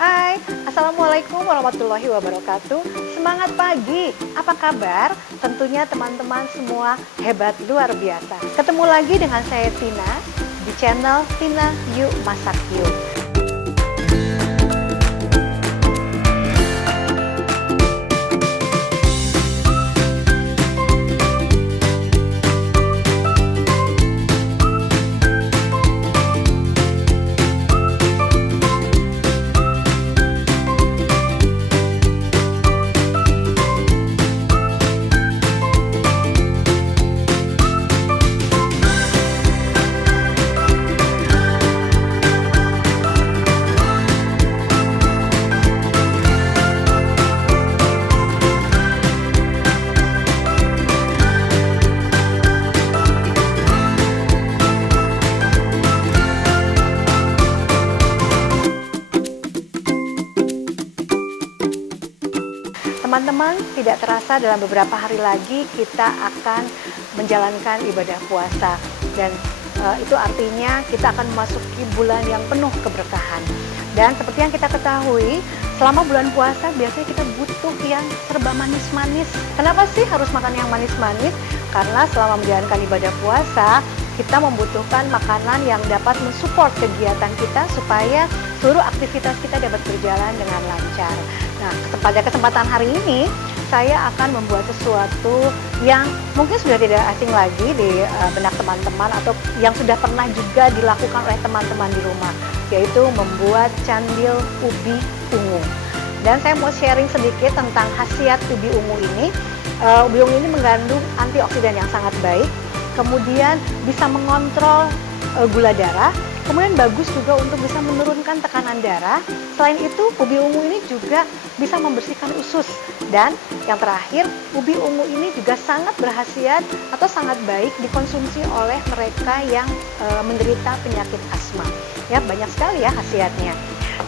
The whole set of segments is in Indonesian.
Hai, Assalamualaikum warahmatullahi wabarakatuh. Semangat pagi, apa kabar? Tentunya teman-teman semua hebat luar biasa. Ketemu lagi dengan saya Tina di channel Tina Yuk Masak Yuk. Teman-teman, tidak terasa dalam beberapa hari lagi kita akan menjalankan ibadah puasa dan itu artinya kita akan memasuki bulan yang penuh keberkahan. Dan seperti yang kita ketahui, selama bulan puasa biasanya kita butuh yang serba manis-manis. Kenapa sih harus makan yang manis-manis? Karena selama menjalankan ibadah puasa, kita membutuhkan makanan yang dapat mensupport kegiatan kita supaya seluruh aktivitas kita dapat berjalan dengan lancar. Nah, pada kesempatan hari ini, saya akan membuat sesuatu yang mungkin sudah tidak asing lagi di benak teman-teman atau yang sudah pernah juga dilakukan oleh teman-teman di rumah, yaitu membuat candil ubi ungu. Dan saya mau sharing sedikit tentang khasiat ubi ungu ini. Ubi ungu ini mengandung antioksidan yang sangat baik, kemudian bisa mengontrol gula darah, kemudian bagus juga untuk bisa menurunkan tekanan darah. Selain itu, ubi ungu ini juga bisa membersihkan usus. Dan yang terakhir, ubi ungu ini juga sangat berkhasiat atau sangat baik dikonsumsi oleh mereka yang menderita penyakit asma. Ya, banyak sekali ya khasiatnya.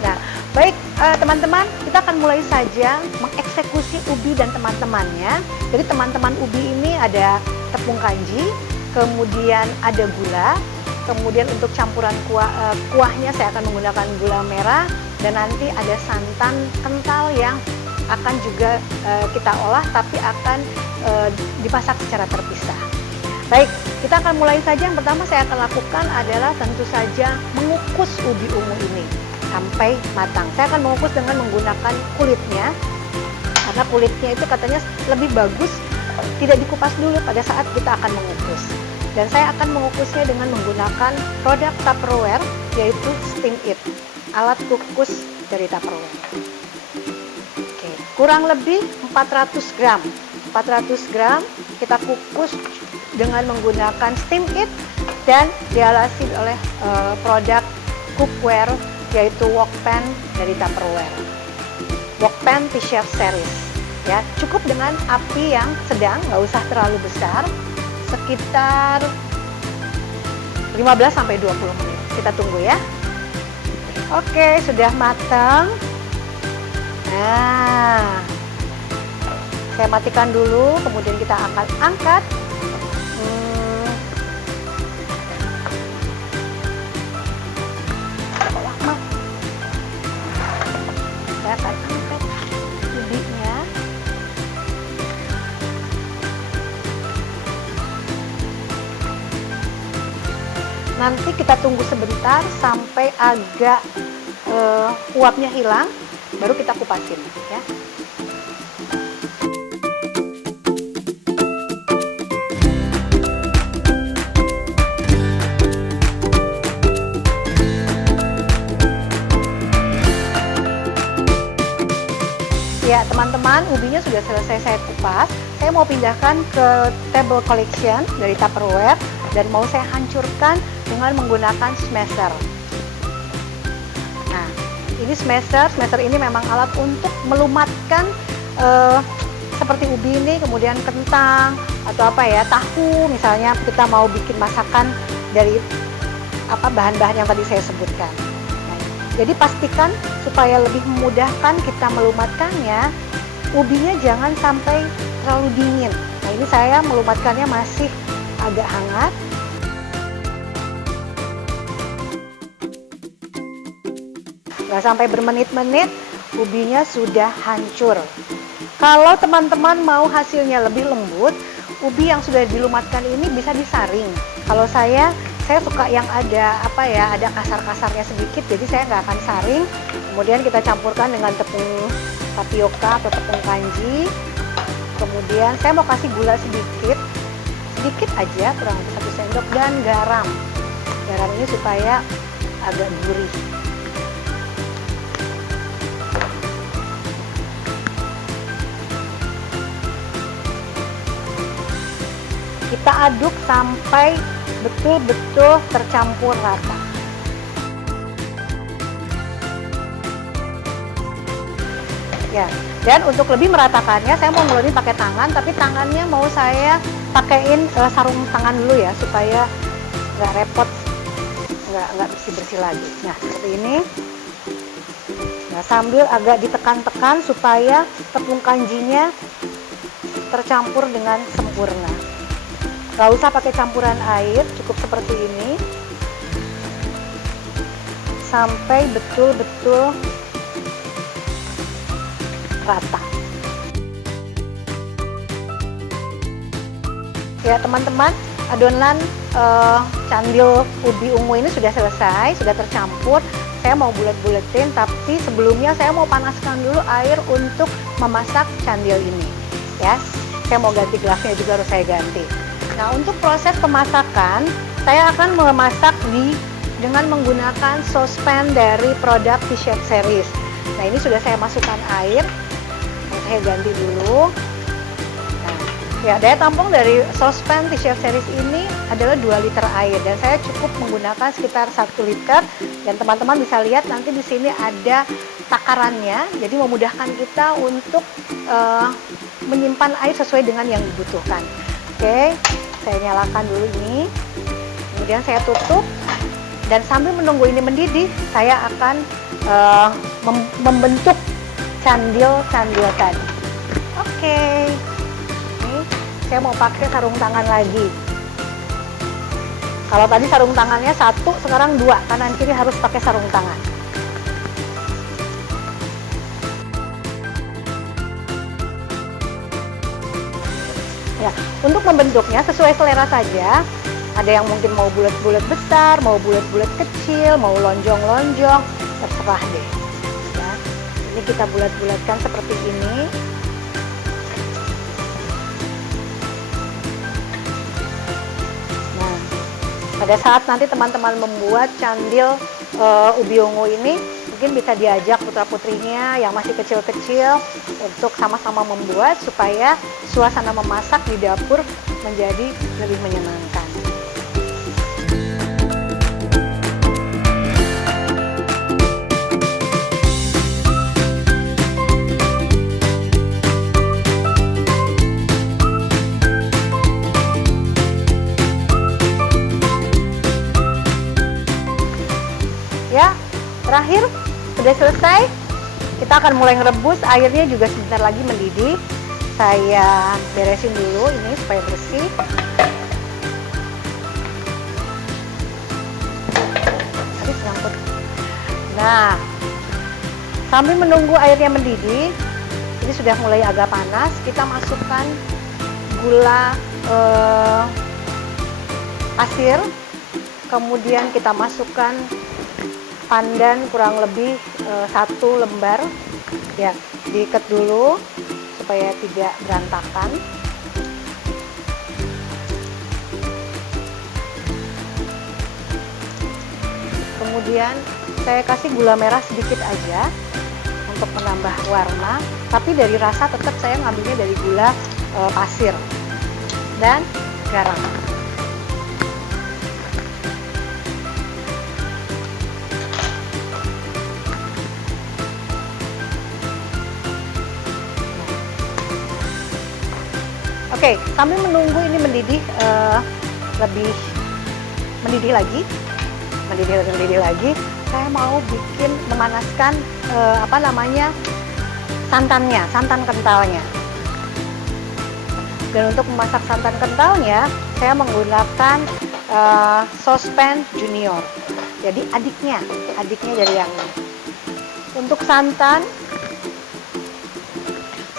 Nah, baik teman-teman, kita akan mulai saja mengeksekusi ubi dan teman-temannya. Jadi teman-teman ubi ini ada tepung kanji, kemudian ada gula, kemudian untuk campuran kuahnya saya akan menggunakan gula merah, dan nanti ada santan kental yang akan juga kita olah tapi akan dimasak secara terpisah. Baik, kita akan mulai saja. Yang pertama saya akan lakukan adalah tentu saja mengukus ubi ungu ini sampai matang. Saya akan mengukus dengan menggunakan kulitnya, karena kulitnya itu katanya lebih bagus tidak dikupas dulu pada saat kita akan mengukus. Dan saya akan mengukusnya dengan menggunakan produk Tupperware, yaitu Steam It, alat kukus dari Tupperware. Oke, kurang lebih 400 gram. 400 gram kita kukus dengan menggunakan Steam It dan dialasi oleh produk cookware, yaitu wok pan dari Tupperware. Wok pan T-shirt series. Ya, cukup dengan api yang sedang, nggak usah terlalu besar. Sekitar 15-20 menit. Kita tunggu ya. Oke, sudah matang. Nah, saya matikan dulu, kemudian kita angkat. Saya akan angkat ubinya. Nanti kita tunggu sebentar sampai agak uapnya hilang, baru kita kupasin ya. Ya teman-teman, ubinya sudah selesai saya kupas. Saya mau pindahkan ke table collection dari Tupperware dan mau saya hancurkan dengan menggunakan smasher. Nah, ini smasher ini memang alat untuk melumatkan seperti ubi ini, kemudian kentang atau apa ya, tahu misalnya kita mau bikin masakan dari bahan-bahan yang tadi saya sebutkan. Nah, jadi pastikan supaya lebih memudahkan kita melumatkannya, ubinya jangan sampai terlalu dingin. Nah, ini saya melumatkannya masih agak hangat. Nggak sampai bermenit-menit, ubinya sudah hancur. Kalau teman-teman mau hasilnya lebih lembut, ubi yang sudah dilumatkan ini bisa disaring. Kalau saya suka yang ada ada kasar-kasarnya sedikit, jadi saya nggak akan saring. Kemudian kita campurkan dengan tepung tapioka atau tepung kanji. Kemudian saya mau kasih gula sedikit aja, kurang lebih 1 sendok, dan garam. Garam ini supaya agak gurih. Kita aduk sampai betul-betul tercampur rata. Ya, dan untuk lebih meratakannya saya mau ngeluarin pakai tangan, tapi tangannya mau saya pakein sarung tangan dulu ya, supaya nggak repot, nggak bersih-bersih lagi. Nah, seperti ini. Nah, sambil agak ditekan-tekan supaya tepung kanjinya tercampur dengan sempurna. Nggak usah pakai campuran air, cukup seperti ini sampai betul-betul rata. Ya teman-teman, adonan candil ubi ungu ini sudah selesai, sudah tercampur. Saya mau bulet-buletin, tapi sebelumnya saya mau panaskan dulu air untuk memasak candil ini. Ya, saya mau ganti gelasnya juga, harus saya ganti. Nah, untuk proses pemasakan, saya akan memasak dengan menggunakan saucepan dari produk T-Chef Series. Nah, ini sudah saya masukkan air. Saya ganti dulu. Nah, ya, daya tampung dari saucepan T-Chef Series ini adalah 2 liter air, dan saya cukup menggunakan sekitar 1 liter. Dan teman-teman bisa lihat nanti di sini ada takarannya, jadi memudahkan kita untuk menyimpan air sesuai dengan yang dibutuhkan. Oke, saya nyalakan dulu ini, kemudian saya tutup, dan sambil menunggu ini mendidih, saya akan membentuk candil-candil tadi. Oke, ini saya mau pakai sarung tangan lagi. Kalau tadi sarung tangannya 1, sekarang 2, kanan kiri harus pakai sarung tangan. Ya, untuk membentuknya sesuai selera saja. Ada yang mungkin mau bulat-bulat besar, mau bulat-bulat kecil, mau lonjong-lonjong, terserah deh. Ya, ini kita bulat-bulatkan seperti ini. Nah, pada saat nanti teman-teman membuat candil ubi ungu ini, mungkin bisa diajak putra-putrinya yang masih kecil-kecil untuk sama-sama membuat, supaya suasana memasak di dapur menjadi lebih menyenangkan. Ya, terakhir sudah selesai. Kita akan mulai ngerebus, airnya juga sebentar lagi mendidih. Saya beresin dulu ini supaya bersih. Habis nyangkut. Nah, sambil menunggu airnya mendidih, ini sudah mulai agak panas. Kita masukkan gula pasir, kemudian kita masukkan pandan kurang lebih 1 lembar. Ya, diikat dulu supaya tidak berantakan. Kemudian saya kasih gula merah sedikit aja untuk menambah warna, tapi dari rasa tetap saya ngambilnya dari gula pasir dan garam. Oke, sambil menunggu ini mendidih lebih mendidih lagi, saya mau memanaskan santan kentalnya. Dan untuk memasak santan kentalnya, saya menggunakan saucepan junior. Jadi adiknya dari yang ini. Untuk santan,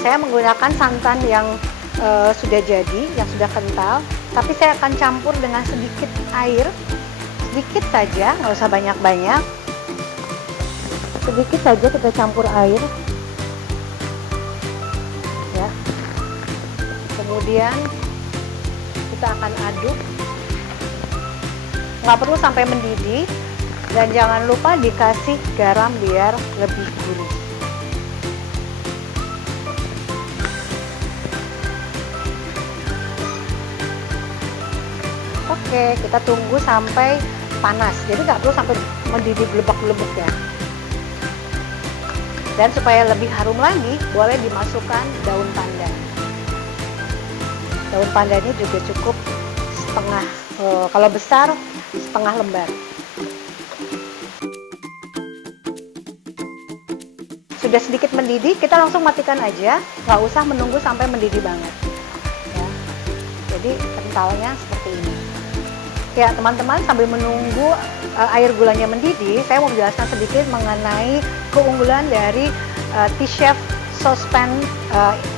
saya menggunakan santan yang sudah jadi, yang sudah kental, tapi saya akan campur dengan sedikit air, sedikit saja, nggak usah banyak-banyak. Sedikit saja kita campur air, ya. Kemudian kita akan aduk, nggak perlu sampai mendidih, dan jangan lupa dikasih garam biar lebih gurih. Oke, kita tunggu sampai panas. Jadi nggak perlu sampai mendidih gelebak-gelebuk ya. Dan supaya lebih harum lagi, boleh dimasukkan daun pandan. Daun pandannya juga cukup setengah, kalau besar setengah lembar. Sudah sedikit mendidih, kita langsung matikan aja, nggak usah menunggu sampai mendidih banget. Ya. Jadi kentalnya seperti ini. Ya teman-teman, sambil menunggu air gulanya mendidih, saya mau menjelaskan sedikit mengenai keunggulan dari T-Chef saucepan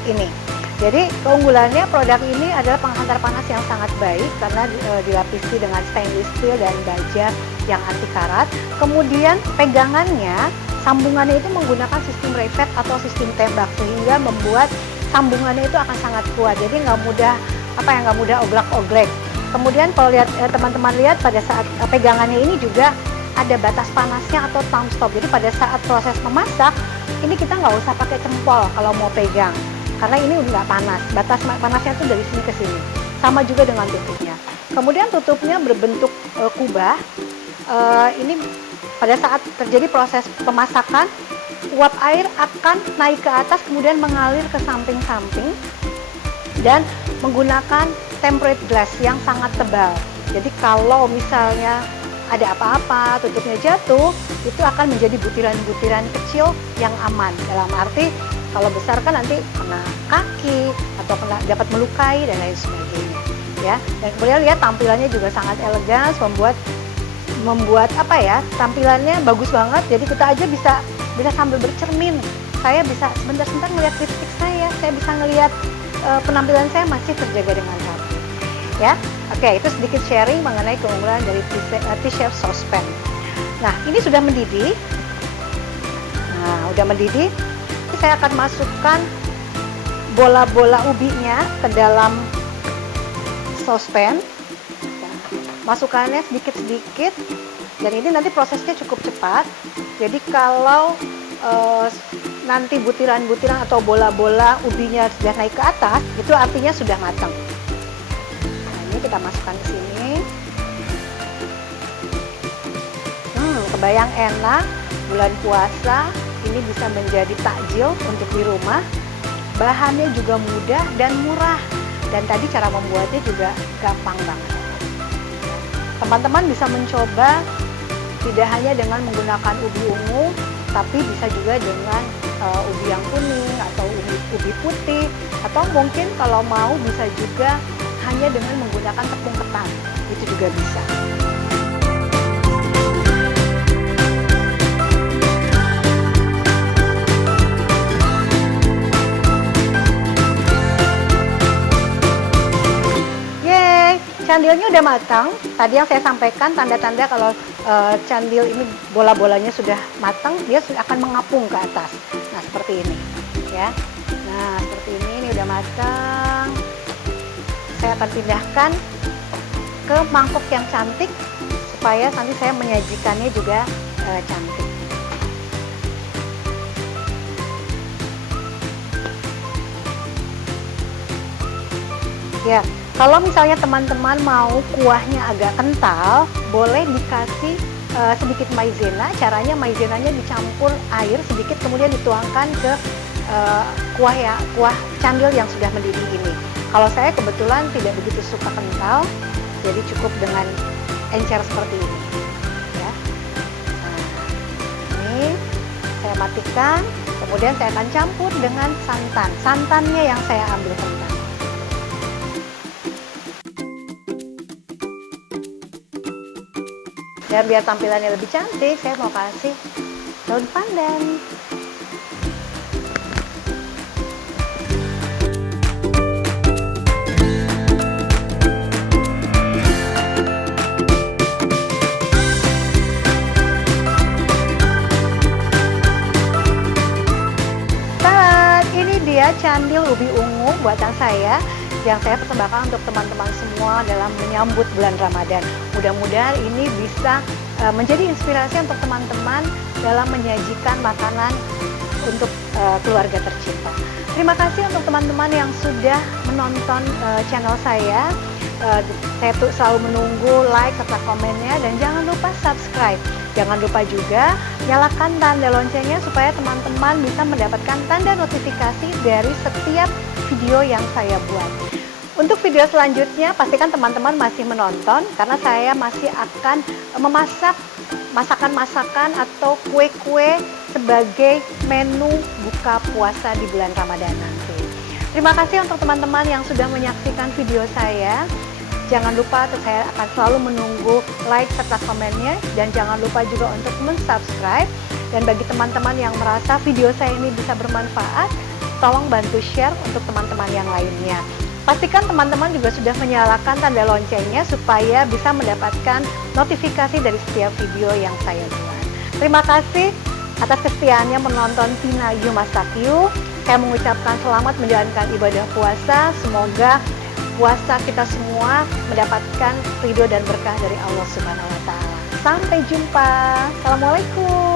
ini. Jadi keunggulannya, produk ini adalah penghantar panas yang sangat baik karena dilapisi dengan stainless steel dan baja yang anti karat. Kemudian pegangannya, sambungannya itu menggunakan sistem reset atau sistem tembak, sehingga membuat sambungannya itu akan sangat kuat. Jadi nggak mudah oglak-oglek. Kemudian kalau teman-teman lihat pada saat pegangannya ini juga ada batas panasnya atau thumb stop. Jadi pada saat proses memasak, ini kita nggak usah pakai jempol kalau mau pegang, karena ini udah nggak panas. Batas panasnya itu dari sini ke sini. Sama juga dengan tutupnya. Kemudian tutupnya berbentuk kubah. Ini pada saat terjadi proses pemasakan, uap air akan naik ke atas, kemudian mengalir ke samping-samping dan menggunakan tempered glass yang sangat tebal. Jadi kalau misalnya ada apa-apa, tutupnya jatuh, itu akan menjadi butiran-butiran kecil yang aman. Dalam arti kalau besar kan nanti kena kaki atau dapat melukai dan lain sebagainya. Ya. Dan kemudian lihat tampilannya juga sangat elegan, membuat tampilannya bagus banget. Jadi kita aja bisa sambil bercermin. Saya bisa sebentar-sebentar melihat lipstick saya bisa ngelihat penampilan saya masih terjaga dengan rapi. Ya, oke, itu sedikit sharing mengenai keunggulan dari T-Chef saucepan. Nah, ini sudah mendidih. Nah, udah mendidih. Saya akan masukkan bola-bola ubinya ke dalam saucepan. Masukkannya sedikit-sedikit. Dan ini nanti prosesnya cukup cepat. Jadi kalau nanti butiran-butiran atau bola-bola ubinya sudah naik ke atas, itu artinya sudah matang. Nah, ini kita masukkan ke sini. Kebayang enak, bulan puasa ini bisa menjadi takjil untuk di rumah. Bahannya juga mudah dan murah. Dan tadi cara membuatnya juga gampang banget. Teman-teman bisa mencoba tidak hanya dengan menggunakan ubi ungu, tapi bisa juga dengan ubi yang kuning atau ubi putih, atau mungkin kalau mau bisa juga hanya dengan menggunakan tepung ketan, itu juga bisa. Yeay, candilnya udah matang. Tadi yang saya sampaikan tanda-tanda kalau candil ini bola-bolanya sudah matang, dia akan mengapung ke atas. Nah, seperti ini, ya. Nah, seperti ini udah matang. Saya akan pindahkan ke mangkok yang cantik supaya nanti saya menyajikannya juga cantik. Ya, kalau misalnya teman-teman mau kuahnya agak kental, boleh dikasih sedikit maizena. Caranya maizenanya dicampur air sedikit, kemudian dituangkan ke kuah candil yang sudah mendidih ini. Kalau saya kebetulan tidak begitu suka kental, jadi cukup dengan encer seperti ini. Ya. Nah, ini saya matikan, kemudian saya akan campur dengan santan. Santannya yang saya ambil kental. Dan biar tampilannya lebih cantik, saya mau kasih daun pandan. Ini dia candil ubi ungu buatan saya yang saya persembahkan untuk teman-teman semua dalam menyambut bulan Ramadan. Mudah-mudahan ini bisa menjadi inspirasi untuk teman-teman dalam menyajikan makanan untuk keluarga tercinta. Terima kasih untuk teman-teman yang sudah menonton channel saya. Saya tuh selalu menunggu like serta komennya, dan jangan lupa subscribe. Jangan lupa juga nyalakan tanda loncengnya supaya teman-teman bisa mendapatkan tanda notifikasi dari setiap video yang saya buat. Untuk video selanjutnya pastikan teman-teman masih menonton karena saya masih akan memasak masakan-masakan atau kue-kue sebagai menu buka puasa di bulan Ramadan nanti. Terima kasih untuk teman-teman yang sudah menyaksikan video saya. Jangan lupa, saya akan selalu menunggu like serta komennya, dan jangan lupa juga untuk mensubscribe. Dan bagi teman-teman yang merasa video saya ini bisa bermanfaat, tolong bantu share untuk teman-teman yang lainnya. Pastikan teman-teman juga sudah menyalakan tanda loncengnya supaya bisa mendapatkan notifikasi dari setiap video yang saya buat. Terima kasih atas kesetiaannya menonton Tina Yu Masak You. Saya mengucapkan selamat menjalankan ibadah puasa. Semoga puasa kita semua mendapatkan ridho dan berkah dari Allah Subhanahu wa Ta'ala. Sampai jumpa. Assalamualaikum.